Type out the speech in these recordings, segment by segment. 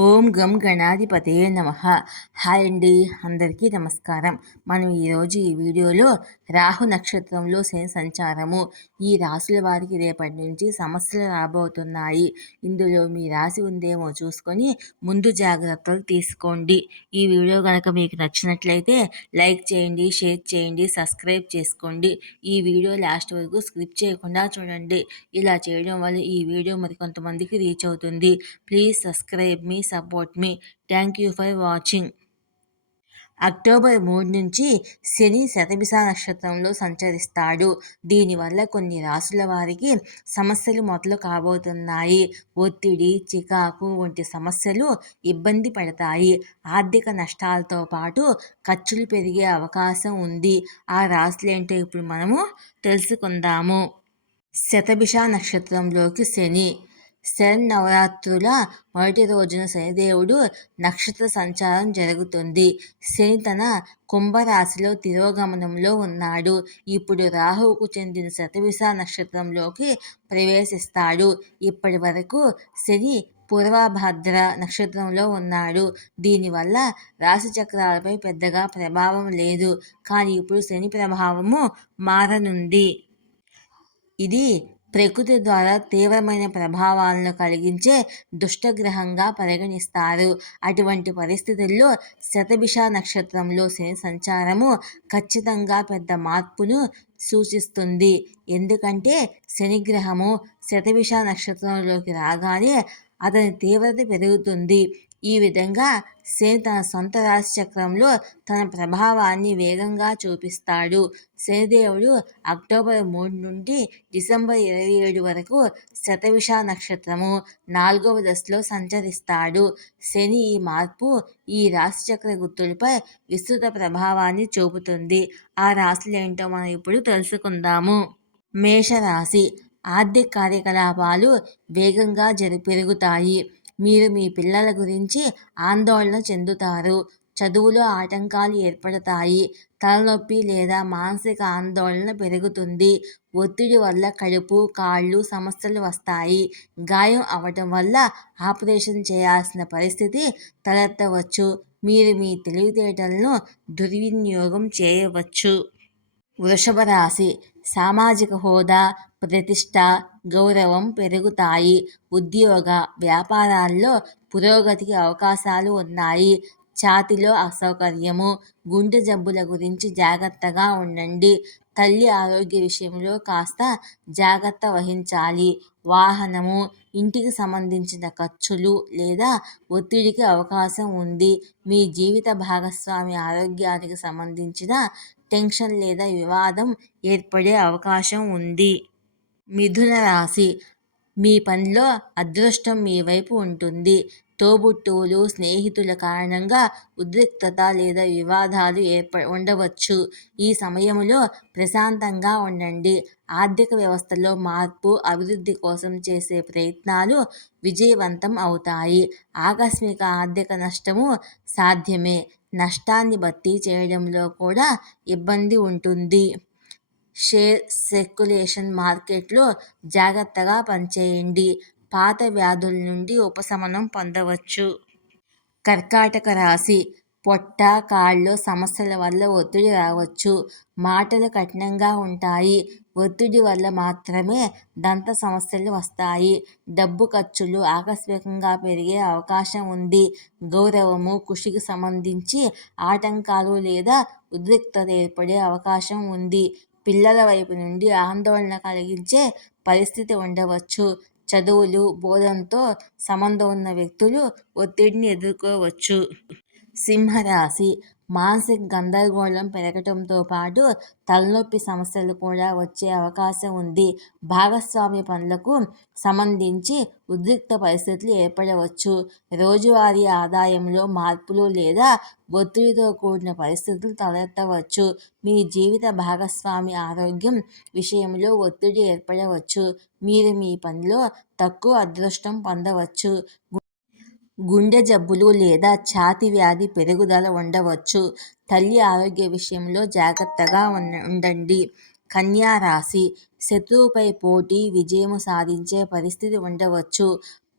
ఓం గం గణాధిపతే నమ. హాయ్ అండి అందరికీ నమస్కారం. మనం ఈరోజు ఈ వీడియోలో రాహు నక్షత్రంలో శని సంచారము. ఈ రాశుల వారికి రేపటి నుంచి సమస్యలు రాబోతున్నాయి. ఇందులో మీ రాశి ఉందేమో చూసుకొని ముందు జాగ్రత్తలు తీసుకోండి. ఈ వీడియో కనుక మీకు నచ్చినట్లయితే లైక్ చేయండి షేర్ చేయండి సబ్స్క్రైబ్ చేసుకోండి. ఈ వీడియో లాస్ట్ వరకు స్క్రిప్ట్ చేయకుండా చూడండి. ఇలా చేయడం వల్ల ఈ వీడియో మరి కొంతమందికి రీచ్ అవుతుంది. ప్లీజ్ సబ్స్క్రైబ్ మీ support me thank you for watching October మూడు నుంచి శని శతభిష నక్షత్రంలో సంచరిస్తాడు. దీనివల్ల కొన్ని రాసుల వారికి సమస్యలు మొదలు కాబోతున్నాయి. ఒత్తిడి చికాకు వంటి సమస్యలు ఇబ్బంది పడతాయి. ఆర్థిక నష్టాలతో పాటు ఖర్చులు పెరిగే అవకాశం ఉంది. ఆ రాసులేంటో ఇప్పుడు మనము తెలుసుకుందాము. శతభిష నక్షత్రంలోకి శని. శరన్నవరాత్రుల మొదటి రోజున శనిదేవుడు నక్షత్ర సంచారం జరుగుతుంది. శని తన కుంభరాశిలో తిరోగమనంలో ఉన్నాడు. ఇప్పుడు రాహువుకు చెందిన శతవిష నక్షత్రంలోకి ప్రవేశిస్తాడు. ఇప్పటి వరకు శని పూర్వభద్ర నక్షత్రంలో ఉన్నాడు. దీనివల్ల రాశి చక్రాలపై పెద్దగా ప్రభావం లేదు. కానీ ఇప్పుడు శని ప్రభావము మారనుంది. ఇది ప్రకృతి ద్వారా తీవ్రమైన ప్రభావాలను కలిగించే దుష్టగ్రహంగా పరిగణిస్తారు. అటువంటి పరిస్థితుల్లో శతభిష నక్షత్రంలో శని సంచారము ఖచ్చితంగా పెద్ద మార్పును సూచిస్తుంది. ఎందుకంటే శనిగ్రహము శతభిష నక్షత్రంలోకి రాగానే అతని తీవ్రత పెరుగుతుంది. ఈ విధంగా శని తన సొంత రాశిచక్రంలో తన ప్రభావాన్ని వేగంగా చూపిస్తాడు. శనిదేవుడు అక్టోబర్ మూడు నుండి డిసెంబర్ ఇరవై ఏడు వరకు శతవిష నక్షత్రము నాలుగవ దశలో సంచరిస్తాడు. శని ఈ మార్పు ఈ రాశిచక్ర గుర్తులపై విస్తృత ప్రభావాన్ని చూపుతుంది. ఆ రాశులు ఏంటో మనం ఇప్పుడు తెలుసుకుందాము. మేషరాశి ఆర్థిక కార్యకలాపాలు వేగంగా జరి పెరుగుతాయి. మీరు మీ పిల్లల గురించి ఆందోళన చెందుతారు. చదువులో ఆటంకాలు ఏర్పడతాయి. తలనొప్పి లేదా మానసిక ఆందోళన పెరుగుతుంది. ఒత్తిడి వల్ల కడుపు కాళ్ళు సమస్యలు వస్తాయి. గాయం అవటం వల్ల ఆపరేషన్ చేయాల్సిన పరిస్థితి తలెత్తవచ్చు. మీరు మీ తెలివితేటలను దుర్వినియోగం చేయవచ్చు. వృషభ రాశి. సామాజిక హోదా. ప్రతిష్ట గౌరవం పెరుగుతాయి. ఉద్యోగ వ్యాపారాల్లో పురోగతికి అవకాశాలు ఉన్నాయి. ఛాతిలో అసౌకర్యము గుండె జబ్బుల గురించి జాగ్రత్తగా ఉండండి. తల్లి ఆరోగ్య విషయంలో కాస్త జాగ్రత్త వహించాలి. వాహనము ఇంటికి సంబంధించిన ఖర్చులు లేదా ఒత్తిడికి అవకాశం ఉంది. మీ జీవిత భాగస్వామి ఆరోగ్యానికి సంబంధించిన టెన్షన్ లేదా వివాదం ఏర్పడే అవకాశం ఉంది. మిథున రాశి. మీ పనిలో అదృష్టం మీ వైపు ఉంటుంది. తోబుట్టువులు స్నేహితుల కారణంగా ఉద్రిక్తత లేదా వివాదాలు ఏర్ప ఉండవచ్చు. ఈ సమయంలో ప్రశాంతంగా ఉండండి. ఆర్థిక వ్యవస్థలో మార్పు అభివృద్ధి కోసం చేసే ప్రయత్నాలు విజయవంతం అవుతాయి. ఆకస్మిక ఆర్థిక నష్టము సాధ్యమే. నష్టాన్ని భర్తీ చేయడంలో కూడా ఇబ్బంది ఉంటుంది. షేర్ సెక్యులేషన్ మార్కెట్లో జాగ్రత్తగా పనిచేయండి. పాత వ్యాధుల నుండి ఉపశమనం పొందవచ్చు. కర్కాటక రాశి పొట్ట కాళ్ళు సమస్యల వల్ల ఒత్తిడి రావచ్చు. మాటలు కఠినంగా ఉంటాయి. ఒత్తిడి వల్ల మాత్రమే దంత సమస్యలు వస్తాయి. డబ్బు ఖర్చులు ఆకస్మికంగా పెరిగే అవకాశం ఉంది. గౌరవము కృషికి సంబంధించి ఆటంకాలు లేదా ఉద్రిక్తత ఏర్పడే అవకాశం ఉంది. పిల్లల వైపు నుండి ఆందోళన కలిగించే పరిస్థితి ఉండవచ్చు. చదువులు బోధనతో సంబంధం ఉన్న వ్యక్తులు ఒత్తిడిని ఎదుర్కోవచ్చు. సింహరాశి మానసిక గందరగోళం పెరగటంతో పాటు తలనొప్పి సమస్యలు కూడా వచ్చే అవకాశం ఉంది. భాగస్వామ్య పనులకు సంబంధించి ఉద్రిక్త పరిస్థితులు ఏర్పడవచ్చు. రోజువారీ ఆదాయంలో మార్పులు లేదా ఒత్తిడితో కూడిన పరిస్థితులు తలెత్తవచ్చు. మీ జీవిత భాగస్వామి ఆరోగ్యం విషయంలో ఒత్తిడి ఏర్పడవచ్చు. మీరు మీ పనిలో తక్కువ అదృష్టం పొందవచ్చు. గుండె జబ్బులు లేదా ఛాతి వ్యాధి పెరుగుదల ఉండవచ్చు. తల్లి ఆరోగ్య విషయంలో జాగ్రత్తగా ఉండండి. కన్యా రాశి శత్రువుపై పోటీ విజయము సాధించే పరిస్థితి ఉండవచ్చు.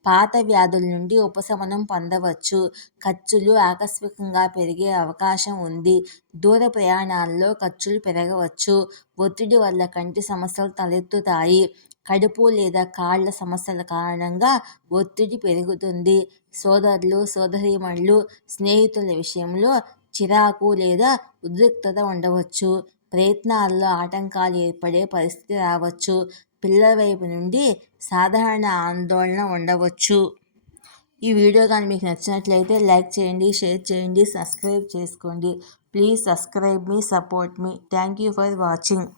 పాత వ్యాధుల నుండి ఉపశమనం పొందవచ్చు. ఖర్చులు ఆకస్మికంగా పెరిగే అవకాశం ఉంది. దూర ప్రయాణాల్లో ఖర్చులు పెరగవచ్చు. ఒత్తిడి వల్ల కంటి సమస్యలు తలెత్తుతాయి. కడుపు లేదా కాళ్ళ సమస్యల కారణంగా ఒత్తిడి పెరుగుతుంది. సోదరులు సోదరీమణులు స్నేహితుల విషయంలో చిరాకు లేదా ఉద్రిక్తత ఉండవచ్చు. ప్రయత్నాల్లో ఆటంకాలు ఏర్పడే పరిస్థితి రావచ్చు. పిల్లల వైపు నుండి సాధారణ ఆందోళన ఉండవచ్చు. ఈ వీడియో కానీ మీకు నచ్చినట్లయితే లైక్ చేయండి షేర్ చేయండి సబ్స్క్రైబ్ చేసుకోండి. ప్లీజ్ సబ్స్క్రైబ్ మీ support me. Thank you for watching.